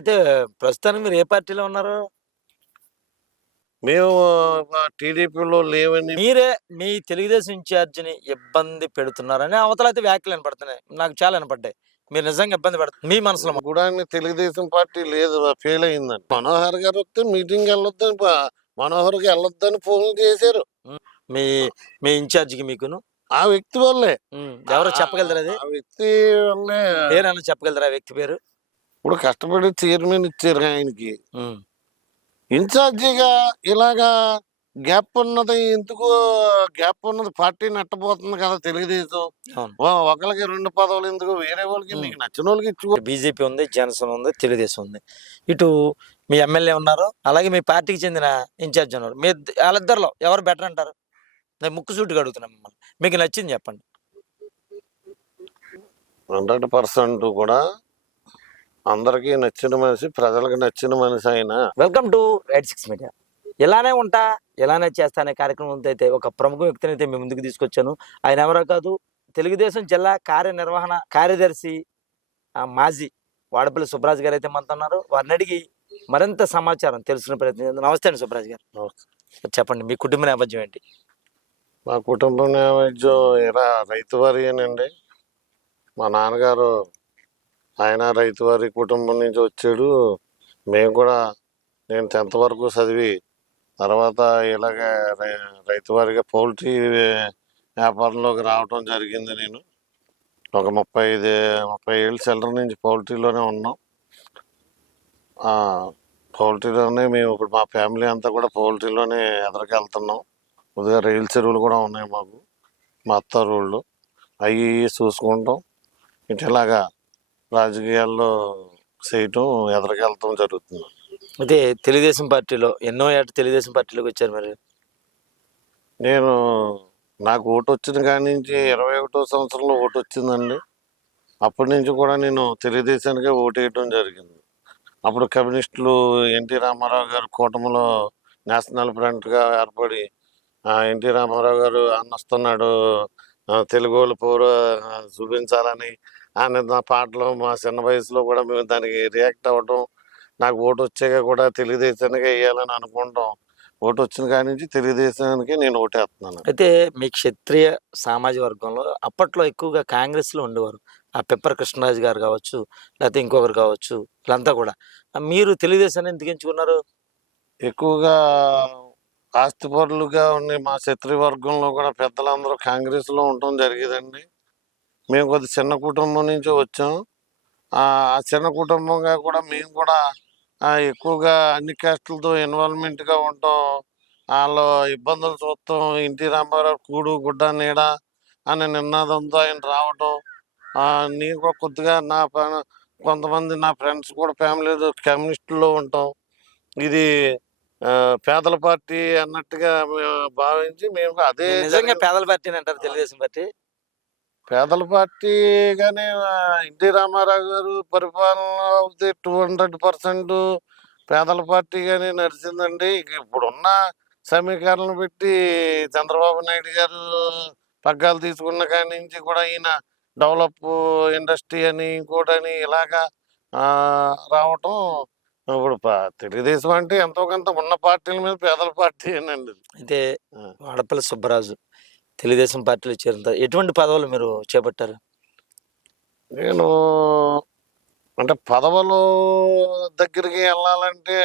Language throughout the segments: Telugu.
అయితే ప్రస్తుతానికి మీరు ఏ పార్టీలో ఉన్నారు? మేము టీడీపీలో లేవని మీరే మీ తెలుగుదేశం ఇన్ఛార్జిని ఇబ్బంది పెడుతున్నారని అవతల అయితే వ్యాఖ్యలు వినపడుతున్నాయి. నాకు చాలా వినపడ్డాయి. మీరు నిజంగా ఇబ్బంది పెడుతున్నారు మీ మనసులో కూడా తెలుగుదేశం పార్టీ లేదు ఫెయిల్ అయిందని మనోహర్ గారు వస్తే మీటింగ్ వెళ్ళొద్దని ప- మనోహర్కి వెళ్ళొద్దని ఫోన్ చేశారు. మీ మీ ఇన్ఛార్జికి మీకును? ఆ వ్యక్తి వల్లే. ఎవరో చెప్పగలరా అది? ఆ వ్యక్తి వల్లే. పేరు అన్న చెప్పగలరా ఆ వ్యక్తి పేరు? ఇప్పుడు కష్టపడి చైర్మన్ ఇచ్చారు ఆయనకి. ఇన్ఛార్జిగా ఇలాగా గ్యాప్ ఉన్నది ఎందుకు? గ్యాప్ ఉన్నది పార్టీ నట్టబోతుంది కదా తెలుగుదేశం. ఒకరికి రెండు పదవులు ఎందుకు? వేరే వాళ్ళకి. మీకు నచ్చిన వాళ్ళకి ఇచ్చుకో. బీజేపీ ఉంది జనసేన ఉంది తెలుగుదేశం ఉంది. ఇటు మీ ఎమ్మెల్యే ఉన్నారు అలాగే మీ పార్టీకి చెందిన ఇన్ఛార్జ్ ఉన్నారు. మీ వాళ్ళిద్దరిలో ఎవరు బెటర్ అంటారు? నేను ముక్కు సూటిగా అడుగుతున్నాను మిమ్మల్ని. మీకు నచ్చింది చెప్పండి. హండ్రెడ్ పర్సెంట్ కూడా అందరికీ నచ్చిన మనిషి ప్రజలకు నచ్చిన మనిషి అయినా. Welcome to right six media ఇలానే ఉంటా ఇలానే చేస్తా అనే కార్యక్రమంతో అయితే ఒక ప్రముఖ వ్యక్తిని అయితే మీ ముందుకు తీసుకొచ్చాను. ఆయన ఎవరో కాదు తెలుగుదేశం జిల్లా కార్యనిర్వహణ కార్యదర్శి మాజీ వాడపల్లి సుబ్రాజ్ గారు అయితే మనతో ఉన్నారు. వారిని అడిగి మరింత సమాచారం తెలుసుకునే ప్రయత్నం. నమస్తే అండి సుబ్రాజ్ గారు. చెప్పండి మీ కుటుంబ నేపథ్యం ఏంటి? మా కుటుంబం నేపథ్యం ఇలా రైతు వారియేనండి. మా నాన్నగారు ఆయన రైతు వారి కుటుంబం నుంచి వచ్చాడు. మేము కూడా నేను టెన్త్ వరకు చదివి తర్వాత ఇలాగే రై- రైతు వారిగా పౌల్ట్రీ వ్యాపారంలోకి రావటం జరిగింది నేను. ఒక ముప్పై ఐదు ముప్పై ఏళ్ళు చిల్లర నుంచి పౌల్ట్రీలోనే ఉన్నాం. పౌల్ట్రీలోనే మేము ఇప్పుడు మా ఫ్యామిలీ అంతా కూడా పౌల్ట్రీలోనే ఎదరికెళ్తున్నాం. కొద్దిగా రైలు చెరువులు కూడా ఉన్నాయి మాకు మా అత్తారోళ్ళు అవి చూసుకుంటాం. ఇట్లాగా రాజకీయాల్లో చేయటం ఎదరికెళ్తాం జరుగుతుంది. అయితే తెలుగుదేశం పార్టీలో ఎన్నో ఏట తెలుగుదేశం పార్టీలోకి వచ్చారు మరి? నేను నాకు ఓటు వచ్చిన కాడి నుంచి ఇరవై ఒకటో సంవత్సరంలో ఓటు వచ్చిందండి అప్పటి నుంచి కూడా నేను తెలుగుదేశానికే ఓటు వేయటం జరిగింది. అప్పుడు కమ్యూనిస్టులు ఎన్టీ రామారావు గారు కూటమిలో నేషనల్ ఫ్రంట్గా ఏర్పడి ఎన్టీ రామారావు గారు అన్నస్తున్నాడు తెలుగు వాళ్ళు పౌర చూపించాలని ఆయన నా పాటలు మా చిన్న వయసులో కూడా మేము దానికి రియాక్ట్ అవ్వటం నాకు ఓటు వచ్చాక కూడా తెలుగుదేశానికి వేయాలని అనుకుంటాం. ఓటు వచ్చిన కాడి నుంచి తెలుగుదేశానికి నేను ఓటేస్తున్నాను అయితే మీ క్షత్రియ సామాజిక వర్గంలో అప్పట్లో ఎక్కువగా కాంగ్రెస్లో ఉండేవారు. ఆ పెప్పర్ కృష్ణరాజు గారు కావచ్చు లేకపోతే ఇంకొకరు కావచ్చు వీళ్ళంతా కూడా. మీరు తెలుగుదేశాన్ని ఎందుకు ఎంచుకున్నారు? ఎక్కువగా ఆస్తిపరులుగా ఉన్న మా శత్రు వర్గంలో కూడా పెద్దలందరూ కాంగ్రెస్లో ఉండటం జరిగేదండి. మేము కొద్ది చిన్న కుటుంబం నుంచి వచ్చాం. ఆ చిన్న కుటుంబంగా కూడా మేము కూడా ఎక్కువగా అన్ని క్యాస్టులతో ఇన్వాల్వ్మెంట్గా ఉంటాం. వాళ్ళు ఇబ్బందులు చూస్తాం. ఎన్టీ రామారావు కూడు గుడ్డ నీడ అనే నినాదంతో ఆయన రావటం. నేను కూడా కొద్దిగా నా కొంతమంది నా ఫ్రెండ్స్ కూడా ఫ్యామిలీ కమ్యూనిస్టులో ఉంటాం. ఇది పేదల పార్టీ అన్నట్టుగా భావించి మేము అదే నిజంగా పేదల పార్టీ అంటారు తెలుగుదేశం పార్టీ. పేదల పార్టీగానే ఆ, ఎన్టీ రామారావు గారు పరిపాలన టూ హండ్రెడ్ పర్సెంట్ పేదల పార్టీగానే నడిచిందండి. ఇక ఇప్పుడున్న సమీకరణలు పెట్టి చంద్రబాబు నాయుడు గారు పగ్గాలు తీసుకున్న కాడి నుంచి కూడా ఈయన డెవలప్ ఇండస్ట్రీ అని ఇంకోటని ఇలాగా ఆ, రావటం ఇప్పుడు తెలుగుదేశం అంటే ఎంతో కొంత ఉన్న పార్టీల మీద పేదల పార్టీ అనండి అయితే. వాడపల్లి సుబ్బరాజు. తెలుగుదేశం పార్టీలో చేరుతారు ఎటువంటి పదవులు మీరు చేపట్టారు? నేను అంటే పదవులు దగ్గరికి వెళ్ళాలంటే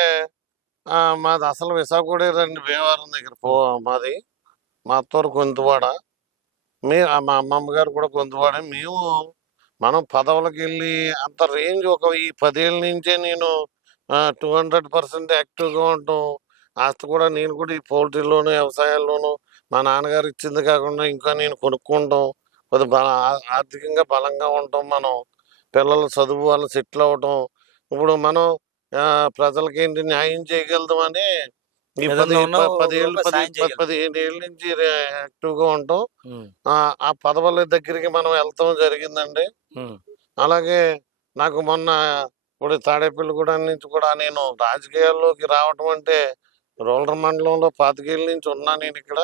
మాది అసలు విశాఖపడేదండి భీమవరం దగ్గర పో మాది మా అత్తవారు కొంతవాడ మీ మా అమ్మమ్మ గారు కూడా కొంతవాడ మేము మనం పదవులకు వెళ్ళి అంత రేంజ్ ఒక ఈ పదేళ్ళ నుంచే నేను టూ హండ్రెడ్ పర్సెంట్ యాక్టివ్గా ఉంటాం. ఆస్తి కూడా నేను కూడా ఈ పౌల్ట్రీలోను వ్యవసాయాల్లోనూ మా నాన్నగారు ఇచ్చింది కాకుండా ఇంకా నేను కొనుక్కుంటాం. కొద్ది బల ఆర్థికంగా బలంగా ఉంటాం మనం. పిల్లలు చదువు వాళ్ళు సెటిల్ అవ్వటం. ఇప్పుడు మనం ప్రజలకి ఏంటి న్యాయం చేయగలుగుతామని ఏదన్నా పది. పదిహేను ఏళ్ళ నుంచి యాక్టివ్గా ఉంటాం. ఆ పదవుల దగ్గరికి మనం వెళ్తాం జరిగిందండి. అలాగే నాకు మొన్న ఇప్పుడు తాడేపల్లిగూడెం నుంచి కూడా నేను రాజకీయాల్లోకి రావటం అంటే రూరల్ మండలంలో పాతికేళ్ళ నుంచి ఉన్నా నేను ఇక్కడ.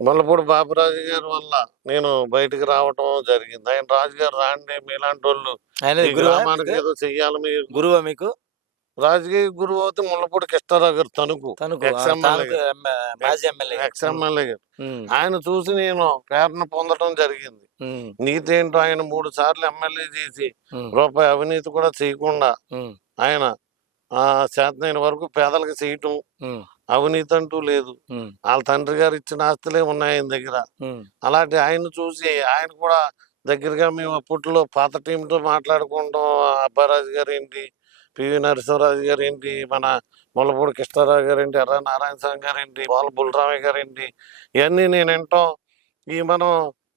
మల్లపూడి బాబురాజు గారి వల్ల నేను బయటికి రావటం జరిగింది. ఆయన రాజుగారు రాండి మీలాంటి వాళ్ళు ఈ గ్రామానికి? ఏదో చెయ్యాలి మీరు. గురువా మీకు? రాజకీయ గురువు అయితే ముల్లపూడి కృష్ణారావు గారు తణుకు తనకు ఎక్స్ ఆ, ఎమ్మెల్యే తనకు ఎమ్మె- మాజీ ఎమ్మెల్యే ఎక్స్ ఎమ్మెల్యే గారు. ఆయన చూసి నేను ప్రేరణ పొందడం జరిగింది. ఉమ్, నీతి ఏంటో ఆయన మూడు సార్లు ఎమ్మెల్యే చేసి రూపాయి అవినీతి కూడా చేయకుండా ఆయన ఆ శాతనైన వరకు పేదలకు చేయటం అవినీతి అంటూ లేదు వాళ్ళ తండ్రి గారు ఇచ్చిన ఆస్తులే ఉన్నాయి ఆయన దగ్గర. అలాంటి ఆయన చూసి ఆయన కూడా దగ్గరగా మేము అప్పట్లో పాత టీంతో మాట్లాడుకుంటాం. అబ్బారాజు గారు ఏంటి? పివి నరసింహరాజు గారు ఏంటి? మన ముల్లపూడి కృష్ణారావు గారు ఏంటి? ఎర్ర నారాయణ స్వామి గారు ఏంటి? బాల బుల్రామయ్య గారు ఏంటి? ఇవన్నీ నేను వింటాం. ఈ మనం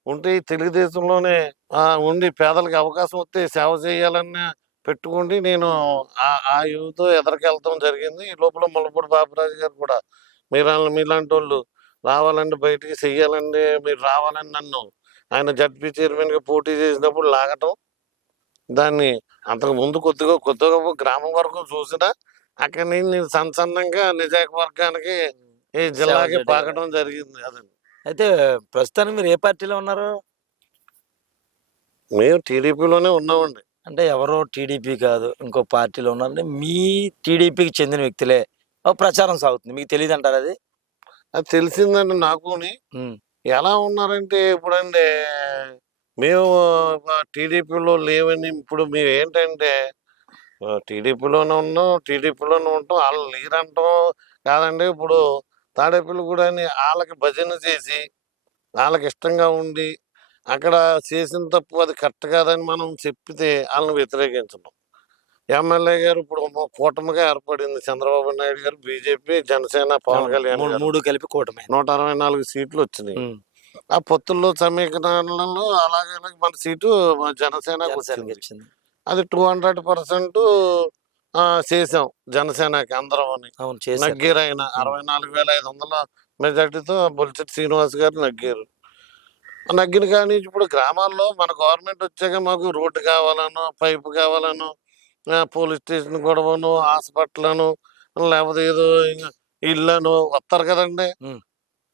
ఉంటే ఈ తెలుగుదేశంలోనే ఆ, ఉండి పేదలకు అవకాశం వస్తే సేవ చేయాలని పెట్టుకుండి. నేను ఆ- ఆ యువతో ఎదరికెళ్తాం జరిగింది. ఈ లోపల ముల్లపూడి బాబురాజు గారు కూడా మీరు మీలాంటి వాళ్ళు రావాలండి బయటికి చెయ్యాలండి మీరు రావాలని నన్ను ఆయన జడ్పీ చైర్మన్గా పోటీ చేసినప్పుడు లాగటం దాన్ని అంతకు ముందు కొద్దిగా కొద్దిగా గ్రామం వరకు చూసినా అక్కడి నుంచి నేను సన్నసన్నంగా నిజాకవర్గానికి ఈ జిల్లాకి. పాకడం జరిగింది. అదండి అయితే ప్రస్తుతానికి మీరు ఏ పార్టీలో ఉన్నారు? మేము టీడీపీలోనే ఉన్నామండి. అంటే ఎవరో టీడీపీ కాదు ఇంకో పార్టీలో ఉన్నారంటే మీ టీడీపీకి చెందిన వ్యక్తులే. ప్రచారం సాగుతుంది. మీకు తెలియదు అంటారు అది? అది తెలిసిందండి నాకుని. ఎలా ఉన్నారంటే ఇప్పుడండి మేము టీడీపీలో లేవని ఇప్పుడు మేము ఏంటంటే టీడీపీలోనే ఉన్నాం టీడీపీలోనే ఉంటాం వాళ్ళు లేరంటాం కాదండి. ఇప్పుడు తాడేపల్లి కూడా వాళ్ళకి భజన చేసి వాళ్ళకి ఇష్టంగా ఉండి అక్కడ చేసిన తప్పు అది కరెక్ట్ కాదని మనం చెప్పితే వాళ్ళని వ్యతిరేకించడం ఎమ్మెల్యే గారు ఇప్పుడు కూటమిగా ఏర్పడింది చంద్రబాబు నాయుడు గారు బీజేపీ జనసేన పవన్ కళ్యాణ్ మూడు- కలిపి కూటమి. నూట అరవై నాలుగు సీట్లు వచ్చినాయి. ఆ పొత్తుల్లో సమీకరణలో అలాగే మన సీటు వచ్చింది. వచ్చింది. అది టూ హండ్రెడ్ పర్సెంట్ చేసాం జనసేనకి అందరం అని. అవును చేశారు. నగ్గారు ఆయన. అరవై నాలుగు వేల ఐదు వందల మెజార్టీతో బొలిచెట్టి శ్రీనివాస్ గారు నగ్గారు. నగ్గిన కానీ ఇప్పుడు గ్రామాల్లో మన గవర్నమెంట్ వచ్చాక మాకు రోడ్డు కావాలను పైపు కావాలను పోలీస్ స్టేషన్ గొడవను హాస్పిటల్ను లేకపోతే ఏదో ఇంకా ఇళ్ళను వస్తారు కదండి.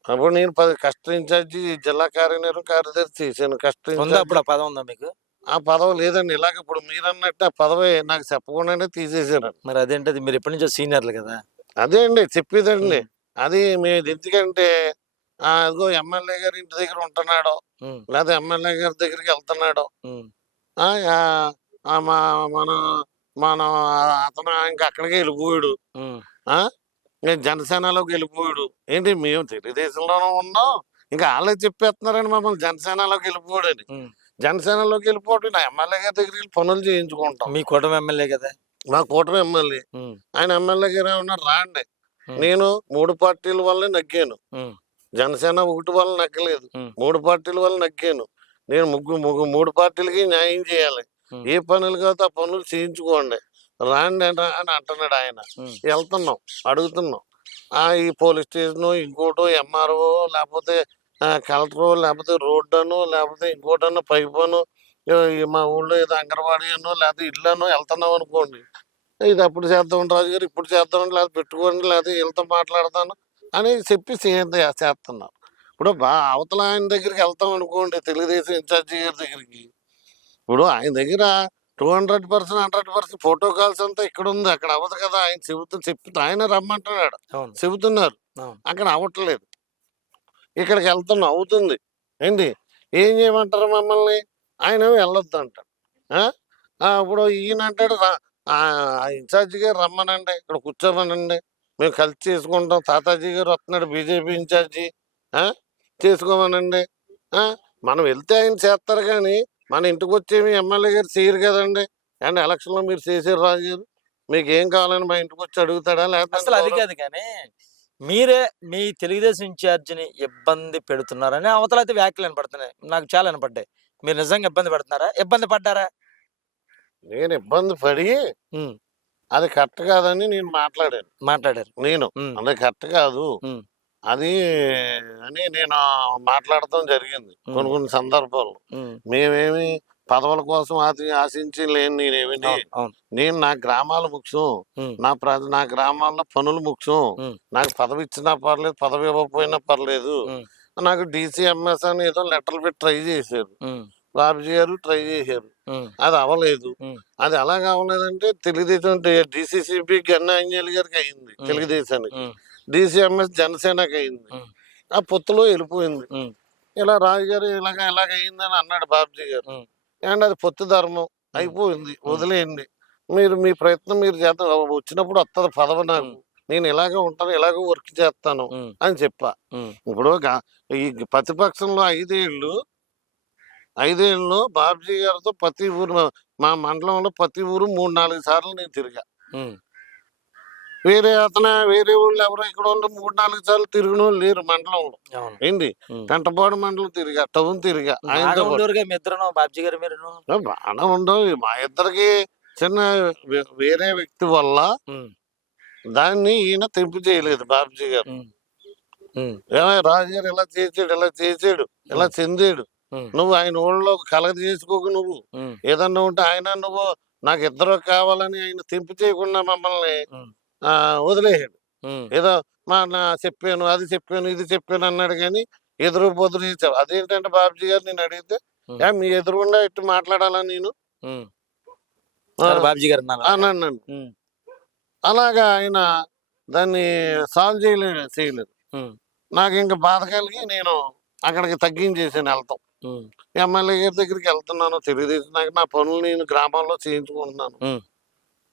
అప్పుడు నేను పది కష్ట ఇన్ఛార్జి జిల్లా కార్యనిర్వహణ కార్యదర్శి చేశాను కష్ట అప్పుడు ఆ పదం ఉందా మీకు? ఆ పదవి లేదండి. ఇలాగ ఇప్పుడు మీరు అన్నట్టు ఆ పదవి నాకు చెప్పకుండానే తీసేసారు మరి అదేంటది? మీరు ఎప్పటి నుంచో సీనియర్లు కదా. అదే అండి చెప్పేదండి. అది మేము ఎందుకంటే అదిగో ఎమ్మెల్యే గారి ఇంటి దగ్గర ఉంటున్నాడు. లేదా ఎమ్మెల్యే గారి దగ్గరికి వెళ్తున్నాడు. మా మన మన అతను ఇంకా అక్కడికి వెళ్ళిపోయాడు. ఆ నేను జనసేనలోకి వెళ్ళిపోయాడు. ఏంటి మేము తెలుగుదేశంలోనే ఉన్నాం. ఇంకా వాళ్ళే చెప్పేస్తున్నారని మమ్మల్ని జనసేనలోకి వెళ్ళిపోయాడు అని. జనసేనలోకి వెళ్ళిపోవడం నా ఎమ్మెల్యే గారి దగ్గరికి వెళ్ళి పనులు చేయించుకుంటాం. మీ కూటమి ఎమ్మెల్యే కదా? మా కూటమి ఎమ్మెల్యే. ఆయన ఎమ్మెల్యే గారు ఏమన్నారు రాండి. నేను మూడు పార్టీల వల్లే నగ్గాను. జనసేన ఒకటి వల్ల నగ్గలేదు. ఉమ్. మూడు పార్టీల వల్ల నగ్గాను. నేను ముగ్గురు ముగ్గురు మూడు పార్టీలకి న్యాయం చేయాలి. ఏ పనులు కాదు ఆ పనులు చేయించుకోండి. రాండి అని అని అంటున్నాడు ఆయన. వెళ్తున్నాం అడుగుతున్నాం. ఆ ఈ పోలీస్ స్టేషన్ ఇంకోటో ఎంఆర్ఓ లేకపోతే కలెక్టర్ లేకపోతే రోడ్డు అను లేకపోతే ఇంకోటను పైపు అను ఈ మా ఊళ్ళో ఏదో అంగన్వాడీ అనో లేకపోతే ఇల్లు అనో వెళ్తున్నాం అనుకోండి. ఇది అప్పుడు చేద్దాం రాజు గారు ఇప్పుడు చేద్దాం లేకపోతే పెట్టుకోండి లేకపోతే వీళ్ళతో మాట్లాడతాను. అని చెప్పి చే- చేస్తున్నాం ఇప్పుడు బా అవతల ఆయన దగ్గరికి వెళ్తాం అనుకోండి తెలుగుదేశం ఇన్ఛార్జి గారి దగ్గరికి. ఇప్పుడు ఆయన దగ్గర two hundred percent hundred percent photo calls అంతా ఇక్కడ ఉంది అక్కడ అవ్వదు కదా ఆయన చెబుతూ చెప్తూ ఆయన రమ్మంటున్నాడు చెబుతున్నారు. అక్కడ అవ్వట్లేదు. ఇక్కడికి వెళ్తున్నాం అవుతుంది. ఏంటి ఏం చేయమంటారు మమ్మల్ని? ఆయన వెళ్ళొద్దు అంటాడు ఇప్పుడు ఈయన అంటాడు రా- ఆ ఆ ఇన్ఛార్జి గారు రమ్మనండి ఇక్కడ కూర్చోమనండి. మేము కలిసి చేసుకుంటాం. తాతాజీ గారు వస్తున్నాడు బీజేపీ ఇన్ఛార్జి? చేసుకోమనండి? మనం వెళ్తే ఆయన చేస్తారు కానీ మన ఇంటికి వచ్చేమి ఎమ్మెల్యే గారు చేయరు కదండి. అండ్ ఎలక్షన్లో మీరు చేసారు రాజు మీకు ఏం కావాలని మా ఇంటికి వచ్చి అడుగుతాడా అసలు అది లేకపోతే కాదు కానీ మీరే మీ తెలుగుదేశం ఇన్ఛార్జిని ఇబ్బంది పెడుతున్నారని అవతల అయితే వ్యాఖ్యలు వినపడుతున్నాయి. నాకు చాలా వినపడ్డాయి. మీరు నిజంగా ఇబ్బంది పెడుతున్నారా? ఇబ్బంది పడ్డారా? నేను ఇబ్బంది పడి అది కరెక్ట్ కాదని నేను మాట్లాడాను. మాట్లాడారు. నేను. ఉమ్, అది కరెక్ట్ కాదు. ఉమ్. అది అని నేను మాట్లాడటం జరిగింది కొన్ని కొన్ని సందర్భాల్లో. ఉమ్, మేమేమి పదవుల కోసం ఆశి ఆశించి లేని నేనేమి అవును. అవును. నేను నా గ్రామాల ముఖ్యం ఉమ్, నా ప్ర నా గ్రామాల్లో పనులు ముఖ్యం. ఉమ్. నాకు పదవి ఇచ్చినా పర్లేదు పదవి ఇవ్వకపోయినా పర్లేదు. ఉమ్. నాకు డిసిఎంఎస్ అని ఏదో లెటర్ పెట్టి ట్రై చేశారు. ఉమ్, బాబుజీ గారు ట్రై చేశారు. అది అవ్వలేదు. అది అలాగ అవ్వలేదంటే తెలుగుదేశం డిసిసిపి గన్న అంజలి గారికి అయింది. తెలుగుదేశానికి. డిసిఎంఎస్ జనసేనకి అయింది. ఆ పొత్తులో వెళ్ళిపోయింది. ఇలా రాజుగారు ఇలాగ ఇలాగ అయిందని అన్నాడు బాబుజీ గారు. అండ్ అది పొత్తు ధర్మం అయిపోయింది. వదిలేయండి. మీరు మీ ప్రయత్నం మీరు చేత వచ్చినప్పుడు వస్తుంది పదవి నాకు. నేను ఇలాగే ఉంటాను ఇలాగే వర్క్ చేస్తాను అని చెప్పా. ఇప్పుడు ఈ ప్రతిపక్షంలో ఐదేళ్ళు ఐదేళ్ళు బాబ్జీ గారితో ప్రతి ఊరు మా మండలంలో ప్రతి ఊరు మూడు నాలుగు సార్లు నేను తిరిగా. వేరే అతను వేరే ఊళ్ళు ఎవరో ఇక్కడ ఉండి మూడు నాలుగు సార్లు తిరిగిన వాళ్ళు లేరు మండలంలో. ఏంటి ఉమ్. పెంటపాడు మండలం తిరిగా టౌన్ తిరిగా బాగా బాబ్జీ గారు మీరును? బాగానే ఉండవు. మా ఇద్దరికి చిన్న వేరే వ్యక్తి వల్ల దాన్ని ఈయన తెంపు చేయలేదు బాబ్జీ గారు. రాజు గారు ఇలా చేసాడు ఇలా చేసాడు ఇలా చెందాడు. నువ్వు ఆయన ఊళ్ళో కలగ చేసుకోకు నువ్వు. ఏదన్నా ఉంటే ఆయన నువ్వు నాకు ఇద్దరు కావాలని ఆయన తెంపు చేయకుండా మమ్మల్ని ఆ, వదిలేసాడు ఏదో మా నా చెప్పాను అది చెప్పాను ఇది చెప్పాను అన్నాడు కానీ ఎదురు పొదురు చేసావు. అదేంటంటే బాబ్జీ గారు నేను అడిగితే. "ఏ, మీ ఎదురుగుండా ఇట్టు మాట్లాడాలా నేను. ఆ, బాబ్జీ గారు అన్నారు? అన్నాను ఉమ్, అలాగా ఆయన దాన్ని సాల్వ్ చేయలేదు చేయలేదు. ఉమ్, నాకు ఇంకా బాధ కలిగి నేను అక్కడికి తగ్గించేసాను వెళ్తాం. ఎమ్మెల్యే గారి దగ్గరికి వెళ్తున్నాను. తెలుగుదేశం నాకు నా పనులు నేను గ్రామాల్లో చేయించుకుంటున్నాను.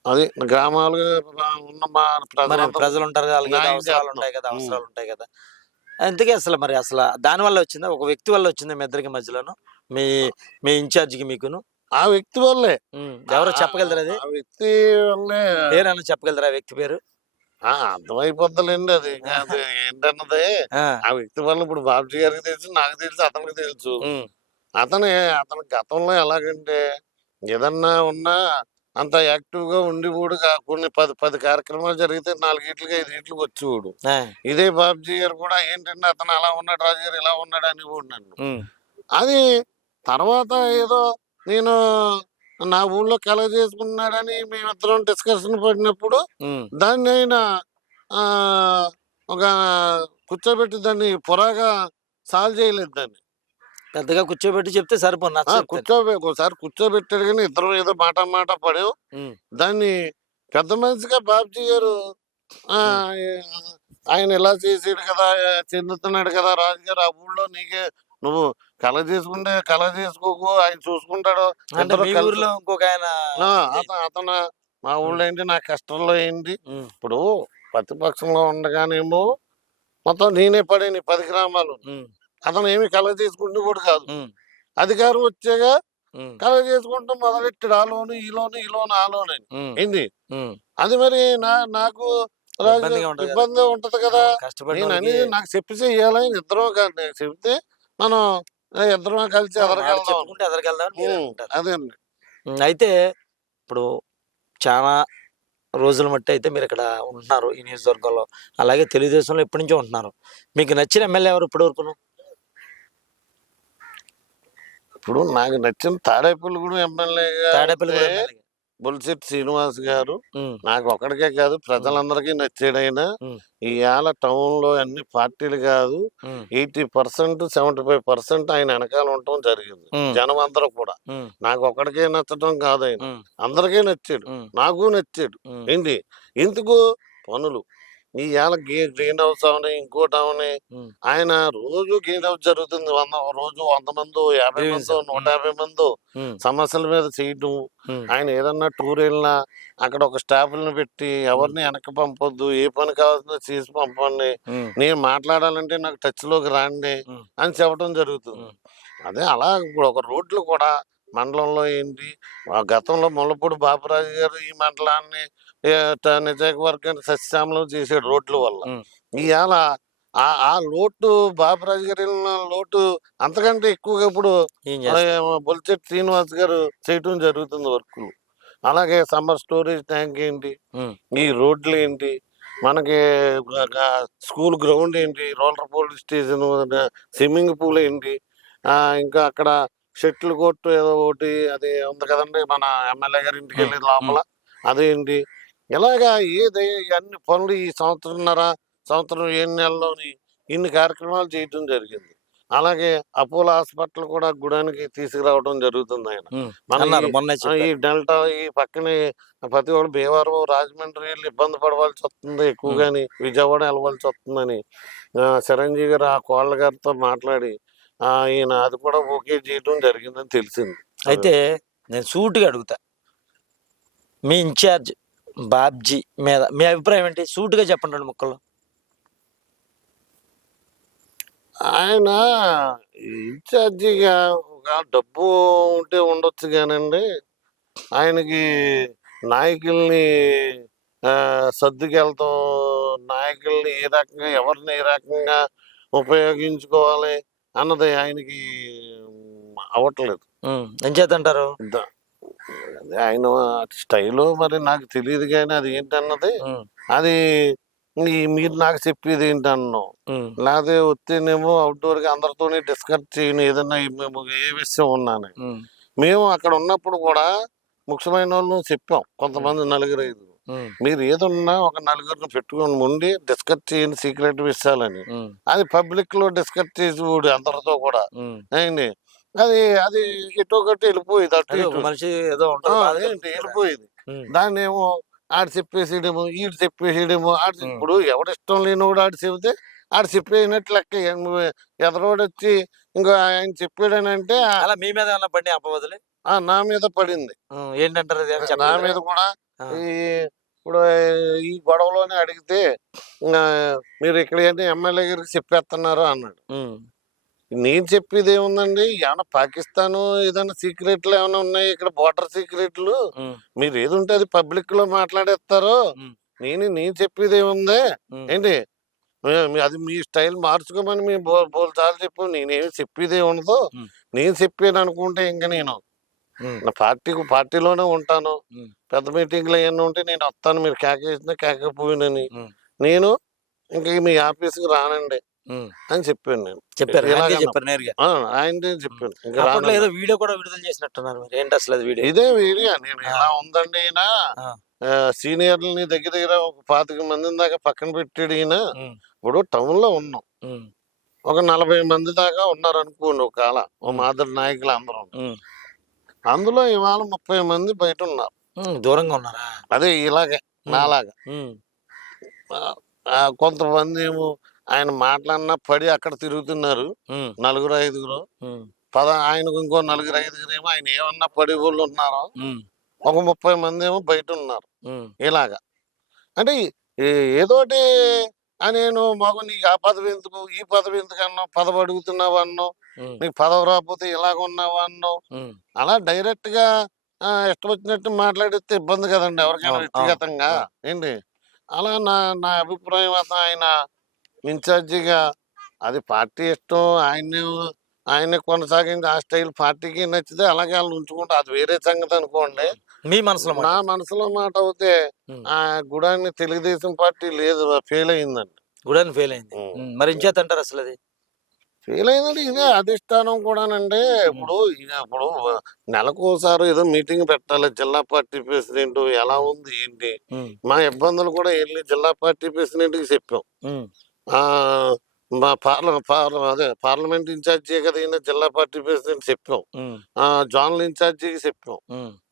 అది గ్రామాలు ఉన్న మా ప్రజలు ఉంటారు కదా అవసరాలు. ఉంటాయి కదా. అవసరాలు ఉంటాయి కదా. అందుకే అసలు మరి అసలు దాని వల్ల వచ్చిందా? ఒక వ్యక్తి వల్ల వచ్చిందా మీ ఇద్దరికి మధ్యలోను? మీ మీ ఇన్ఛార్జికి మీకును? ఆ వ్యక్తి వల్లే. ఎవరో చెప్పగలరా అది? ఆ వ్యక్తి వల్లే. పేరు చెప్పగలరా వ్యక్తి పేరు? ఆ, అర్థమైపోద్దలేండి అది. అది ఏంటన్నది ఆ, వ్యక్తి వల్ల ఇప్పుడు బాబుజీ గారికి తెలుసు నాకు తెలుసు అతనికి తెలుసు. ఉమ్, అతను అతని గతంలో ఎలాగంటే ఏదన్నా ఉన్నా అంత యాక్టివ్గా ఉండి కూడా కొన్ని పది పది కార్యక్రమాలు జరిగితే నాలుగీట్లకి ఐదింట్లకి వచ్చేవాడు. ఆ, ఇదే బాబుజీ గారు కూడా ఏంటంటే అతను అలా ఉన్నాడు రాజు గారు ఇలా ఉన్నాడు అని కూడా నన్ను. ఉమ్, అది తర్వాత ఏదో నేను నా ఊళ్ళో కలగ చేసుకున్నాడని మేమిద్దరం డిస్కషన్ పడినప్పుడు దాన్ని ఆయన ఆ, ఒక కూర్చోబెట్టి దాన్ని పొరాగా సాల్వ్ చేయలేదు దాన్ని. పెద్దగా కూర్చోబెట్టి చెప్తే సరిపోను ఆ, నచ్చ కూర్చోబె ఒకసారి కూర్చోబెట్టాడు కానీ ఇద్దరం ఏదో మాట మాట పడాం దాన్ని పెద్ద మనిషిగా బాబ్జీ గారు ఆ, ఆయన ఇలా చేసాడు కదా చెందుతున్నాడు కదా రాజుగారు ఆ ఊళ్ళో నీకే నువ్వు కల చేసుకుంటే కల చేసుకోకు ఆయన చూసుకుంటాడు. ఊర్లో ఇంకొక ఆయన అతను మా ఊళ్ళో ఏంటి నా కష్టంలో ఏంటి ఇప్పుడు ప్రతిపక్షంలో ఉండగానేమో మొత్తం నేనే పడేని పది గ్రామాలు. అతను ఏమి కలగ చేసుకుంటూ కూడా కాదు. అధికారం వచ్చాక ఉమ్, కలగ చేసుకుంటూ మొదలెట్టాడు ఆ లోను ఈ లోను ఈ లోను ఆ లోను ఏంది. అది మరి నా నాకు. ఇబ్బంది ఉంటది కదా. నేను అనేది నాకు చెప్పి చెయ్యాలని ఇద్దరం చెప్తే మనం ఇద్దరం కలిసి ఎదరగలుగుతాం చెప్పుకుంటే ఎదరికెళ్దామని మీరు అనుకుంటారు. అదే అండి ఉమ్, అయితే ఇప్పుడు చాలా రోజుల మట్టి అయితే మీరు ఇక్కడ ఉంటున్నారు ఈ నియోజకవర్గంలో. అలాగే తెలుగుదేశంలో ఎప్పటి నుంచో ఉంటున్నారు. మీకు నచ్చిన ఎమ్మెల్యే ఎవరు ఇప్పటి వరకు? ఇప్పుడు నాకు నచ్చిన తాడేపల్లి కూడా ఎమ్మెల్యేగా తాడేపల్లి కూడా ఎమ్మెల్యే బొలిశెట్టి శ్రీనివాస్ గారు నాకు ఒక్కడికే కాదు ప్రజలందరికీ నచ్చాడైనా. ఇవాళ టౌన్లో అన్ని పార్టీలు కాదు eighty percent seventy five percent ఆయన వెనకాల ఉండటం జరిగింది. జనం అందరూ కూడా. నాకు ఒక్కడికే నచ్చటం కాదు ఆయన అందరికీ నచ్చాడు. నాకు నచ్చాడు. ఏంటి? ఎందుకు? పనులు. ఈ ఏళ్ళ గ్రీన్ హౌస్ అవని ఇంకోటి అవని ఆయన రోజు గ్రీన్ హౌస్ జరుగుతుంది. వంద రోజు వంద మంది యాభై మంది నూట యాభై మంది సమస్యల మీద చేయటం. ఆయన ఏదన్నా టూర్ వెళ్ళినా అక్కడ ఒక స్టాఫ్లను పెట్టి ఎవరిని వెనక్కి పంపొద్దు ఏ పని కావాల్సిన చేసి పంపండి నేను మాట్లాడాలంటే నాకు టచ్లోకి రాండి. అని చెప్పడం జరుగుతుంది. అదే అలా ఇప్పుడు ఒక రోడ్లు కూడా మండలంలో ఏంటి ఆ గతంలో ముల్లపూడి బాపరాజు గారు ఈ మండలాన్ని నియోజకవర్గాన్ని సస్యశ్యామలం చేసాడు రోడ్ల వల్ల. ఇవాళ ఆ ఆ లోటు బాపరాజు గారు లోటు అంతకంటే ఎక్కువగా ఇప్పుడు ఏం చేస్తారు బొలిచెట్ శ్రీనివాస్ గారు చేయటం జరుగుతుంది వర్కులు. అలాగే సమ్మర్ స్టోరేజ్ ట్యాంక్ ఏంటి? ఈ రోడ్లు ఏంటి? మనకి స్కూల్ గ్రౌండ్ ఏంటి? Roller police station swimming pool ఏంటి? ఆ, ఇంకా అక్కడ షటిల్ కోర్టు ఏదో ఒకటి అది ఉంది కదండి మన ఎమ్మెల్యే గారి ఇంటికి వెళ్ళే లోపల. అదేంటి? ఇలాగా ఏది అన్ని పనులు ఈ సంవత్సరంన్నర సంవత్సరం ఏడు నెలల్లోని ఇన్ని కార్యక్రమాలు చేయటం జరిగింది. అలాగే అపోలో హాస్పిటల్ కూడా గుడానికి తీసుకురావడం జరుగుతుంది ఆయన. మన ఈ- డెల్టా ఈ పక్కనే ప్రతి ఒక్కరు భీమవరం రాజమండ్రి వెళ్ళి ఇబ్బంది పడవలసి వస్తుంది ఎక్కువగాని విజయవాడ వెళ్ళవలసి వస్తుందని. చిరంజీవి గారు ఆ కోళ్ళ గారితో మాట్లాడి ఈయన అది కూడా ఓకే చేయడం జరిగిందని తెలిసింది. అయితే నేను సూటిగా అడుగుతా. మీ ఇన్ఛార్జ్ బాబ్జీ మీద మీ అభిప్రాయం ఏంటి? సూటిగా చెప్పండి రెండు ముక్కలు. ఆయన ఇన్ఛార్జిగా ఒక డబ్బు ఉంటే ఉండొచ్చు కానండి. ఆయనకి నాయకుల్ని సర్దుకెళ్తాం. నాయకుల్ని ఏ రకంగా ఎవరిని ఏ రకంగా ఉపయోగించుకోవాలి అన్నది ఆయనకి అవ్వట్లేదు ఉమ్. అదే ఆయన స్టైలు మరి నాకు తెలియదు కానీ అది ఏంటన్నది. అది మీరు నాకు చెప్పేది ఏంటన్నావు. లేకపోతే వస్తేనేమో అవుట్డోర్గా అందరితోని డిస్కస్ చేయను ఏదన్నా మేము ఏ విషయం ఉన్నాను. మేము అక్కడ ఉన్నప్పుడు కూడా ముఖ్యమైన వాళ్ళు చెప్పాం కొంతమంది నలుగురు ఐదు. మీరు ఏదన్నా ఒక నలుగురిని పెట్టుకొని ఉండి డిస్కస్ చేయండి సీక్రెట్ విషయాలని. అది పబ్లిక్లో డిస్కస్ చేసి అందరితో కూడా ఉమ్. అది అది ఇటు ఒకటి వెళ్ళిపోయేది అటు ఇటు మనిషి ఏదో కదా. వెళ్ళిపోయేది. దాన్ని ఏమో ఆడు చెప్పేసేయడము ఈడు చెప్పేసేయడము ఆడు. ఇప్పుడు ఎవడిష్టం లేనివాడు ఆడు చెబితే ఆడు చెప్పేసినట్టు లెక్క ఎదరోడు వచ్చి ఇంకో ఆయన చెప్పాడనంటే ఆ- అలా మీ మీద ఏమన్నా పడి ఆ నా మీద పడింది. ఏంటంటారు నా మీద కూడా. ఈ ఇప్పుడు ఈ గొడవలోనే అడిగితే మీరు ఇక్కడ ఎమ్మెల్యే గారికి చెప్పేస్తున్నారు అన్నాడు. నేను చెప్పేది ఏముందండి ఏమన్నా పాకిస్తాన్ ఏదైనా సీక్రెట్లు ఏమైనా ఉన్నాయి ఇక్కడ బోర్డర్ సీక్రెట్లు. మీరు ఏది ఉంటే అది పబ్లిక్లో మాట్లాడేస్తారు. నేను నేను చెప్పేది ఏముంది. ఏంటి అది మీ స్టైల్ మార్చుకోమని మీ బో బోల్సార్లు చెప్పు నేనేమి చెప్పేది ఉండదు. నేను చెప్పాను అనుకుంటే ఇంకా నేను. నా పార్టీకి పార్టీలోనే ఉంటాను. పెద్ద మీటింగ్లు ఏమన్నా ఉంటే నేను వస్తాను మీరు కేకేసినా కేకపోయినని ఉమ్. నేను ఇంక మీ ఆఫీస్కి రానండి. అని చెప్పాను నేను చెప్పారు ఆయనే ఇలాగన్నా. చెప్పారు నేరుగా ఆ, ఆయనదే చెప్పాను ఇంక అప్పట్లో. ఏదో వీడియో కూడా విడుదల చేసినట్టున్నారు మరి ఏంటి అసలు అది వీడియో ఇదే వీడియో నేను ఇలా ఉందండి ఈయన ఆ. ఆ, సీనియర్లని దగ్గర దగ్గర ఒక పాతిక మంది దాకా పక్కన పెట్టాడు ఈయన ఉమ్. ఇప్పుడు టౌన్లో ఉన్నాం ఉమ్. ఒక నలభై మంది దాకా ఉన్నారు అనుకోండి ఒక కాల ఓ. మాదిరి నాయకులు అందరూ ఉమ్. అందులో ఇవాళ ముప్పై మంది బయట ఉన్నారు ఉమ్. దూరంగా ఉన్నారా అదే ఇలాగే. నాలాగా ఉమ్. ఆ, ఆ, కొంతమంది ఏమో ఆయన మాట్లాడినా పడి అక్కడ తిరుగుతున్నారు. నలుగురు ఐదుగురు. పద ఆయనకు ఇంకో నలుగురు ఐదుగురు ఏమో ఆయన ఏమన్నా పడి వాళ్ళు ఉన్నారు. ఒక ముప్పై మంది ఏమో బయట ఉన్నారు. ఇలాగా అంటే ఏదోటి నేను మగ నీకు ఆ పదవి ఎందుకు ఈ పదవి ఎందుకు అన్నావు పదవి అడుగుతున్నావు అన్నావు. నీకు పదవి రాకపోతే ఇలాగ ఉన్నావు అన్నావు. అలా డైరెక్ట్గా ఇష్టం వచ్చినట్టు మాట్లాడితే ఇబ్బంది కదండి ఎవరికైనా వ్యక్తిగతంగా. ఏంటి అలా నా నా అభిప్రాయం అతను ఆయన ఇన్ఛార్జిగా అది పార్టీ ఇష్టం ఆయన్ని ఆయన కొనసాగింది. ఆ స్టైల్ పార్టీకి నచ్చితే అలాగే వాళ్ళు ఉంచుకుంటే. అది వేరే సంగతి అనుకోండి. మీ మనసులో. నా మనసులో మాట అవుతే. ఆ గుడాన్ని తెలుగుదేశం పార్టీ లేదు ఫెయిల్ అయిందండి. గుడని ఫెయిల్ అయింది. మరి ఇంచేత అంటారు అసలు అది? ఫెయిల్ అయిందంటే ఇదే అధిష్టానం కూడానండి. ఇప్పుడు ఇప్పుడు నెలకు ఒకసారి ఏదో మీటింగ్ పెట్టాలి. జిల్లా పార్టీ ప్రెసిడెంట్ ఎలా ఉంది ఏంటి. మా ఇబ్బందులు కూడా వెళ్ళి జిల్లా పార్టీ ప్రెసిడెంట్కి చెప్పాం మా పార్ల పార్ల అదే పార్లమెంట్ ఇన్ఛార్జి కదా ఈయన జిల్లా పార్టీ ప్రెసిడెంట్ చెప్పాం. ఆ జోనల్ ఇన్ఛార్జికి చెప్పాం.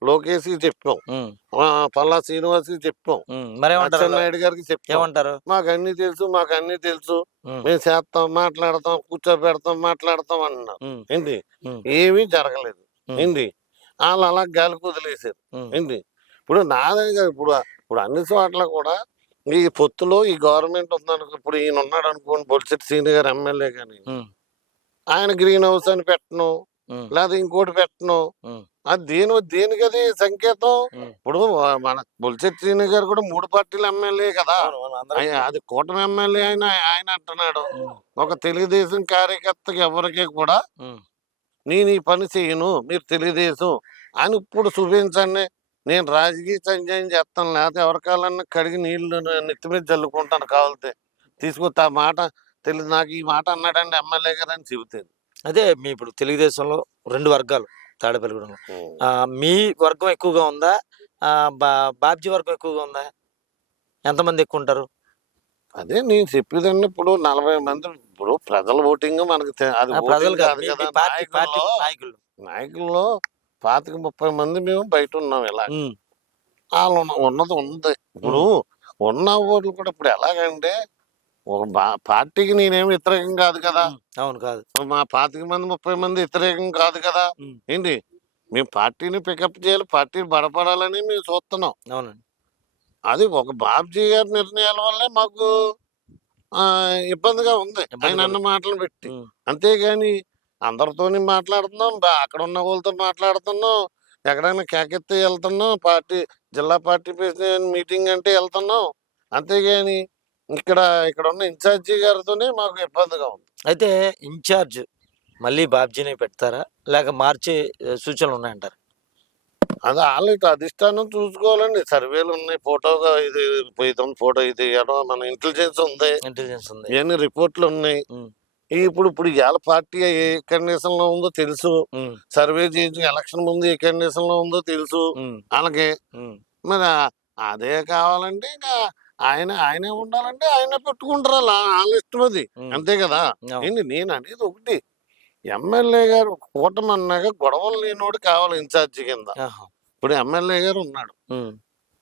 లోకేష్కి చెప్పాం. ఆ, పల్లా శ్రీనివాస్కి చెప్పాం ఉమ్. అలా? అచ్చెన్నాయుడు గారికి చెప్పాం ఏమంటారు మాకు అన్ని తెలుసు మాకు అన్ని తెలుసు ఉమ్. మేము చేస్తాం మాట్లాడతాం కూర్చోబెడతాం మాట్లాడతాం అన్నారు ఉమ్. ఏంటి ఉమ్. ఏమీ జరగలేదు ఉమ్. ఏంటి వాళ్ళు అలా గాలి కుదిలేశారు ఉమ్. ఏంటి ఇప్పుడు నాదే కాదు, ఇప్పుడు ఇప్పుడు అన్ని చోట్ల కూడా ఈ పొత్తులో ఈ గవర్నమెంట్ ఉందనుకో ఇప్పుడు ఈయన ఉన్నాడు అనుకోండి బొడిసెట్టి సీనియర్ గారు ఎమ్మెల్యే కానీ. ఆయన గ్రీన్ హౌస్ అని పెట్టను. లేదా ఇంకోటి పెట్టను. అది దేని దేనికి అది సంకేతం. ఇప్పుడు మన బొలిశెట్టి సీనియర్ గారు కూడా మూడు పార్టీల ఎమ్మెల్యే కదా అది కూటమి ఎమ్మెల్యే ఆయన ఆయన అంటున్నాడు. ఒక తెలుగుదేశం కార్యకర్తకి ఎవరికి కూడా. నేను ఈ పని చేయను మీరు తెలుగుదేశం అని ఇప్పుడు చూపించండి నేను రాజకీయ సంజయం చేస్తాను లేకపోతే ఎవరికాలన్నా కడిగి నీళ్ళు నెత్తి మీద జల్లుకుంటాను కావాలితే. తీసుకొస్తే ఆ మాట తెలియదు నాకు ఈ మాట అన్నాడండి ఎమ్మెల్యే గారు అని చెబుతాను. అదే మీ ఇప్పుడు తెలుగుదేశంలో రెండు వర్గాలు తాడేపల్లిగూడెంలో మీ వర్గం ఎక్కువగా ఉందా? ఆ, బా- బాబ్జీ వర్గం ఎక్కువగా ఉందా? ఎంతమంది ఎక్కువ ఉంటారు అదే నేను చెప్పేదండి ఇప్పుడు నలభై మంది ఇప్పుడు ప్రజల ఓటింగ్ మనకి అది ప్రజలు నాయకుల్లో పాతిక ముప్పై మంది మేము బయట ఉన్నాం ఇలా వాళ్ళు ఉన్న- ఉన్నది ఉంది. ఇప్పుడు ఉన్న ఓట్లు కూడా ఇప్పుడు ఎలాగంటే ఒక బా- పార్టీకి నేనేం వ్యతిరేకం కాదు కదా. అవును కాదు. మా పాతిక మంది ముప్పై మంది వ్యతిరేకం కాదు కదా. ఏంటి? మేము పార్టీని పికప్ చేయాలి పార్టీని బలపడాలని మేము చూస్తున్నాం. అవునండి. అది ఒక బాబ్జీ గారి నిర్ణయాల వల్లే మాకు ఇబ్బందిగా ఉంది. ఆయన అన్న మాటలు పెట్టి అంతేగాని అందరితోని మాట్లాడుతున్నాం అక్కడ ఉన్న వాళ్ళతో మాట్లాడుతున్నాం ఎక్కడైనా కేకెత్తి వెళ్తున్నాం పార్టీ జిల్లా పార్టీ ప్రెసిడెంట్ మీటింగ్ అంటే వెళ్తున్నాం. అంతేగాని ఇక్కడ ఇక్కడ ఉన్న ఇన్ఛార్జి గారితోనే మాకు ఇబ్బందిగా ఉంది. అయితే ఇన్ఛార్జ్ మళ్ళీ బాబ్జీని పెడతారా? లేక మార్చే సూచనలు ఉన్నాయంటారు? అది వాళ్ళకి అధిష్టానం చూసుకోవాలండి. సర్వేలు ఉన్నాయి ఫోటోగా ఇది ఇతను ఫోటో ఇది మన ఇంటెలిజెన్స్ ఉంది. ఇంటెలిజెన్స్ ఉంది. ఇవన్నీ రిపోర్ట్లు ఉన్నాయి. ఇప్పుడు ఇప్పుడు ఇవాళ పార్టీ ఏ కండిషన్లో ఉందో తెలుసు. సర్వే చేసి ఎలక్షన్ ముందు ఏ కండిషన్లో ఉందో తెలుసు. అలాగే మరి అదే కావాలంటే ఇంకా ఆయన ఆయనే ఉండాలంటే ఆయన పెట్టుకుంటారు అలా వాళ్ళ ఇష్టం అది అంతే కదా. ఏంటి నేను అనేది ఒకటి. ఎమ్మెల్యే గారు కూటమి అన్నాక గొడవలు లేనోడు కావాలి ఇన్ఛార్జి కింద. ఇప్పుడు ఎమ్మెల్యే గారు ఉన్నాడు.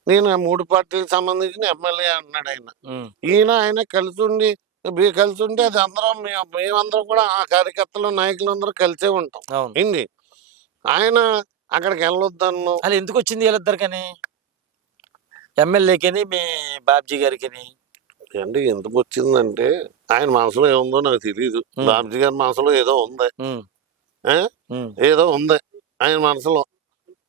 నేను ఆ మూడు పార్టీలకు సంబంధించిన ఎమ్మెల్యే అన్నాడు ఆయన. ఈయన ఆయన కలిసి ఉండి బీ- కలిసి ఉంటే అది అందరం మేమందరం కూడా ఆ కార్యకర్తలు నాయకులు అందరూ కలిసే ఉంటాం. ఏంటి ఆయన అక్కడికి వెళ్ళొద్దన్ను. అలా ఎందుకు వచ్చింది వీళ్ళిద్దరికని ఎమ్మెల్యేకని మీ బాబ్జీ గారికని? అంటే ఎందుకు వచ్చిందంటే ఆయన మనసులో ఏముందో నాకు తెలియదు. బాబ్జీ గారి మనసులో ఏదో ఉంది. ఏదో ఉంది. ఆయన మనసులో.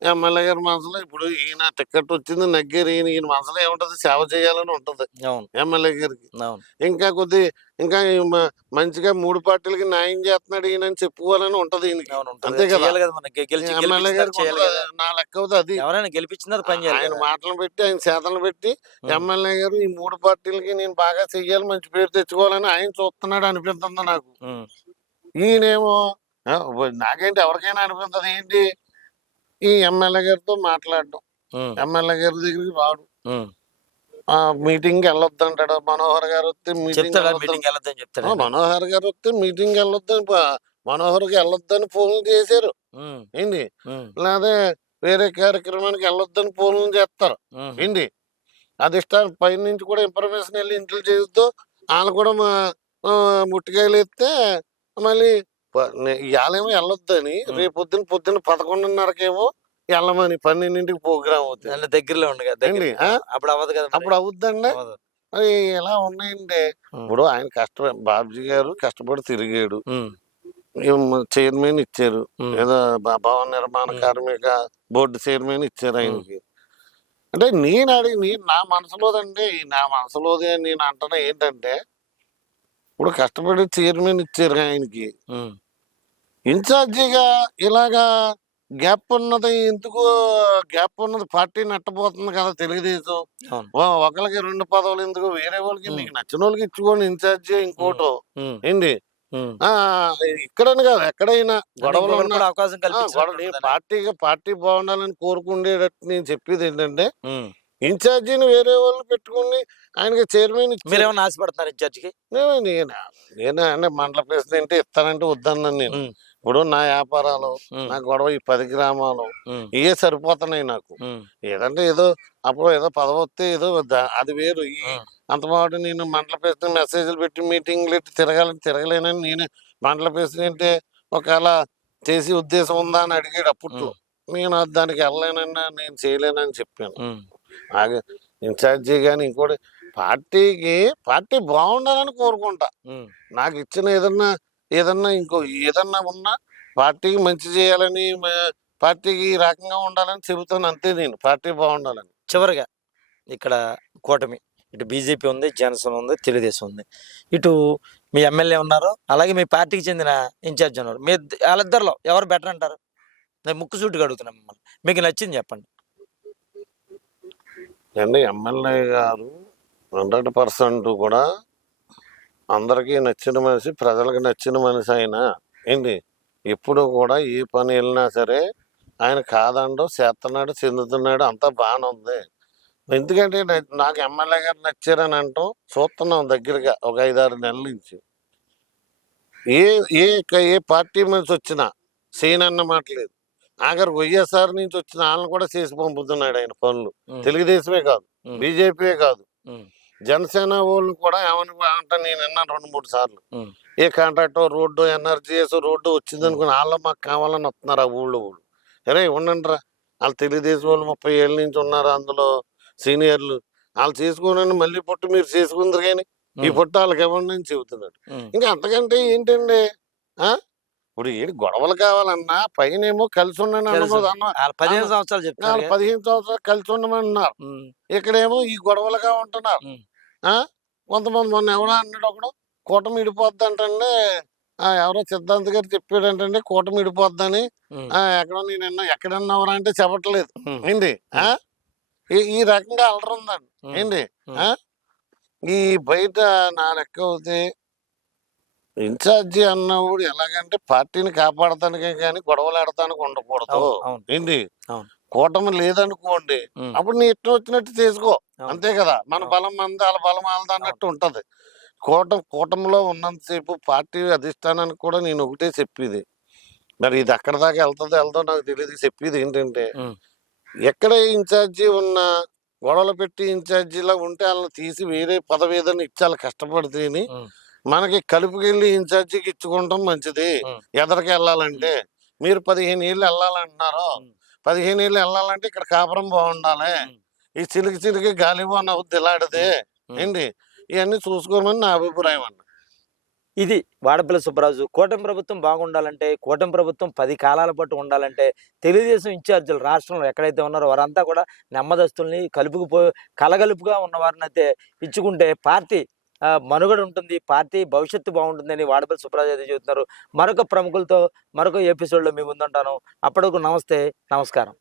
ఎమ్మెల్యే గారి మనసులో ఇప్పుడు ఈయన టికెట్ వచ్చింది నగ్గారు ఈయన ఈయన మనసులో ఏముంటది? సేవ చేయాలని ఉంటది అవును. ఎమ్మెల్యే గారికి. అవును. ఇంకా కొద్ది ఇంకా ఈ మ- మంచిగా మూడు పార్టీలకి న్యాయం చేస్తున్నాడు ఈయన అని చెప్పుకోవాలని ఉంటది ఈయనకి. అవును ఉంటుంది. అంతే కదా? చేయాలి కదా మనకి. గెలిచి ఎమ్మెల్యే గెలిపించినారు గారికి చేయాలి ఉండదు. కదా. నా లెక్క అవుతుంది అది. ఎవరైనా గెలిపించినారు పని చేయాలి ఆయన కదా. మాటలు పెట్టి ఆయన చేతలు పెట్టి ఉమ్, ఎమ్మెల్యే గారు ఈ మూడు పార్టీలకి నేను బాగా చెయ్యాలి మంచి పేరు తెచ్చుకోవాలని ఆయన చూస్తున్నాడు అనిపిస్తుంది నాకు. ఉమ్, ఈయనేమో ఆ, నాకేంటి ఎవరికైనా అనిపిస్తుంది ఏంటి? ఈ ఎమ్మెల్యే గారితో మాట్లాడడం. ఎమ్మెల్యే గారి దగ్గరికి రాడు. ఆ. మీటింగ్ వెళ్ళొద్దు అంటాడు మనోహర్ గారు వస్తే మీటింగ్ చెప్తాడా వెళ్ళొద్దు మీటింగ్ వెళ్ళొద్దని చెప్తాడా. ఆ, మనోహర్ గారు వస్తే మీటింగ్ వెళ్ళొద్దని మనోహర్కి వెళ్ళొద్దని ఫోన్లు చేశారు. ఏంటి లేదా వేరే కార్యక్రమానికి వెళ్ళొద్దని ఫోన్లు చేస్తారు. ఏంటి అధిష్టానం పై నుంచి కూడా ఇన్ఫర్మేషన్ వెళ్ళి ఇంట్లో చేస్తూ వాళ్ళు కూడా మా ఆ, ముట్టికాయలు ఎత్తే మళ్ళీ ప- నే- ఇవాళేమో వెళ్ళొద్దని ఉం. రేపు పొద్దున పొద్దున పదకొండున్నరకేమో వెళ్ళమని పన్నెండింటికి ప్రోగ్రామ్ అవుతుంది దగ్గరలో ఉంది కదా? అప్పుడు అవ్వదు కదా. అప్పుడు అవుద్దండి. మరి ఎలా ఉన్నాయండి. ఇప్పుడు ఆయన కష్ట బాబ్జీ గారు కష్టపడి తిరిగాడు చైర్మన్ ఇచ్చారు ఏదో భవన నిర్మాణ. కార్మిక బోర్డు చైర్మన్ ఇచ్చారు. ఆయనకి అంటే నేను అడిగి నేను నా మనసులోదండి నా మనసులోది అని నేను అంటున్నా ఏంటంటే ఇప్పుడు కష్టపడి చైర్మన్ ఇచ్చారు ఆయనకి ఇన్ఛార్జిగా ఇలాగా గ్యాప్ ఉన్నది ఎందుకు గ్యాప్ ఉన్నది పార్టీ నట్టబోతుంది కదా తెలుగుదేశం. ఒకరికి రెండు పదవులు ఎందుకు? వేరే వాళ్ళకి. మీకు నచ్చిన వాళ్ళకి ఇచ్చుకోండి ఇన్ఛార్జి ఇంకోటో. ఏంటి? ఇక్కడని కాదు ఎక్కడైనా గొడవలు అవకాశం పార్టీగా పార్టీ బాగుండాలని కోరుకుండేటట్టు నేను చెప్పేది ఏంటంటే. ఇన్ఛార్జిని వేరే వాళ్ళు పెట్టుకుని ఆయనకి చైర్మన్ మీరేమన్నా ఆశపడుతున్నారు ఇన్ఛార్జికి? నేను నేను అంటే మండల ప్రెసిడెంట్ ఇస్తానంటే వద్దన్నాను నేను. ఇప్పుడు నా వ్యాపారాలు నా గొడవ ఈ పది గ్రామాలు ఇవే సరిపోతున్నాయి నాకు. ఏదంటే ఏదో అప్పుడు ఏదో పదవి వస్తే ఏదో అది వేరు. ఈ ఉమ్. అంత మాట నేను మండల ప్రెసిడెంట్ మెసేజ్లు పెట్టి మీటింగ్లు పెట్టి తిరగాలని తిరగలేనని నేను మండల ప్రెసిడెంట్ ఒకవేళ చేసి ఉద్దేశం ఉందా అని అడిగాడు అప్పట్లో. నేను దానికి వెళ్ళలేనన్నా నేను చేయలేనని చెప్పాను. ఆగే ఇన్ఛార్జి కానీ ఇంకోటి పార్టీకి పార్టీ బాగుండాలని కోరుకుంటా. నాకు ఇచ్చిన ఏదన్నా ఏదన్నా ఇంకో ఏదన్నా ఉన్నా పార్టీకి మంచి చేయాలని పార్టీకి ఈ రకంగా ఉండాలని చెబుతాను అంతే నేను. పార్టీ బాగుండాలని. చివరిగా ఇక్కడ కూటమి. ఇటు బీజేపీ ఉంది జనసేన ఉంది తెలుగుదేశం ఉంది. ఇటు మీ ఎమ్మెల్యే ఉన్నారు అలాగే మీ పార్టీకి చెందిన ఇన్ఛార్జ్ ఉన్నారు మీ వాళ్ళిద్దరిలో ఎవరు బెటర్ అంటారు? నేను ముక్కు సూటిగా అడుగుతున్నాను మిమ్మల్ని. మీకు నచ్చింది చెప్పండి. అండి ఎమ్మెల్యే గారు హండ్రెడ్ పర్సెంట్ కూడా అందరికీ నచ్చిన మనిషి ప్రజలకు నచ్చిన మనిషి ఆయన ఏంటి ఎప్పుడు కూడా ఏ పని వెళ్ళినా సరే ఆయన కాదండు చేస్తున్నాడు చెందుతున్నాడు అంతా బాగానే ఉంది. ఎందుకంటే నాకు ఎమ్మెల్యే గారు నచ్చారని అంటాం చూస్తున్నాం దగ్గరగా ఒక ఐదారు నెలల నుంచి. ఏ ఏ ఏ పార్టీ నుంచి వచ్చినా సీన్ అన్న మాట లేదు. ఆఖరికి వైఎస్ఆర్ నుంచి వచ్చిన వాళ్ళని కూడా చేసి పంపుతున్నాడు ఆయన పనులు. తెలుగుదేశమే కాదు బీజేపీయే కాదు. జనసేన వాళ్ళు కూడా ఏమని అంటే నేను విన్నాను రెండు మూడు సార్లు. ఏ కాంట్రాక్ట్ రోడ్డు ఎన్ఆర్జీఎస్ రోడ్డు వచ్చింది అనుకుని వాళ్ళు మాకు కావాలని వస్తున్నారు ఆ ఊళ్ళో ఊళ్ళు అరే ఉండండి రా. వాళ్ళు తెలుగుదేశం వాళ్ళు ముప్పై ఏళ్ళ నుంచి ఉన్నారు అందులో సీనియర్లు. వాళ్ళు చేసుకోనని మళ్ళీ పొట్టు మీరు చేసుకుందరు కానీ ఈ పొట్టు వాళ్ళకి ఇవ్వండి అని చెబుతున్నాడు ఇంకా అంతకంటే ఏంటండి? ఆ? ఇప్పుడు ఏంటి గొడవలు కావాలన్నా పైన ఏమో కలిసి వాళ్ళు పదిహేను సంవత్సరాలు చెప్తున్నారు పదిహేను సంవత్సరాలు కలిసి ఉండమన్నారు ఇక్కడేమో ఈ గొడవలుగా ఉంటున్నారు. కొంతమంది మొన్న ఎవరో అన్నాడు ఒకడు కూటమి ఇడిపోద్ది అంటే ఎవరో సిద్ధాంత్ గారు చెప్పాడంటే కూటమి ఇడిపోద్దని ఎక్కడో నేను ఎక్కడన్నావరా అంటే చెప్పట్లేదు. ఏంటి ఆ? ఈ- రకంగా అలరు ఉందండి. ఏంటి ఈ బయట నా లెక్క అవుతే ఇన్ఛార్జి అన్నవాడు ఎలాగంటే పార్టీని కాపాడటానికే కానీ గొడవలు ఆడటానికి ఉండకూడదు ఏంటి. కూటమి లేదనుకోండి అప్పుడు నీ ఇష్టం వచ్చినట్టు చేసుకో. అంతే కదా? మన. బలం మంది వాళ్ళ బలం వాళ్ళది అన్నట్టు ఉంటది. కూటమి కూటమిలో ఉన్నంతసేపు పార్టీ అధిష్టానానికి కూడా నేను ఒకటే చెప్పేది. మరి ఇది అక్కడ దాకా వెళ్తుందో వెళ్దో నాకు తెలియదు చెప్పేది ఏంటంటే ఎక్కడ ఇన్ఛార్జి ఉన్న గొడవలు పెట్టి ఇన్ఛార్జిలా ఉంటే వాళ్ళని తీసి వేరే పదవి ఏదైనా ఇచ్చి వాళ్ళు కష్టపడితేని మనకి కలుపుకెళ్ళి ఇన్ఛార్జికి ఇచ్చుకుంటాం మంచిది. ఎదరికి వెళ్ళాలంటే. మీరు పదిహేను ఏళ్ళు వెళ్ళాలంటున్నారు. పదిహేను ఏళ్ళు వెళ్ళాలంటే ఇక్కడ కాపురం బాగుండాలి. ఈ చిలికి చిలికి గాలివాన అవుద్ది ఉమ్. ఏంటి? ఇవన్నీ చూసుకోమని నా అభిప్రాయం అన్న ఇది వాడపల్లి సుబ్బరాజు. కూటమి ప్రభుత్వం బాగుండాలంటే కూటమి ప్రభుత్వం పది కాలాల పాటు ఉండాలంటే తెలుగుదేశం ఇన్ఛార్జీలు రాష్ట్రంలో ఎక్కడైతే ఉన్నారో వారంతా కూడా నెమ్మదస్తుల్ని కలుపుకుపో కలగలుపుగా ఉన్న వారిని అయితే ఇచ్చుకుంటే పార్టీ మనుగడ ఉంటుంది పార్టీ భవిష్యత్తు బాగుంటుందని వాడపల్లి సుబ్బరాజు అయితే చెబుతున్నారు. మరొక ప్రముఖులతో మరొక ఎపిసోడ్లో మీ ముందుంటాను. అప్పటికు నమస్తే నమస్కారం.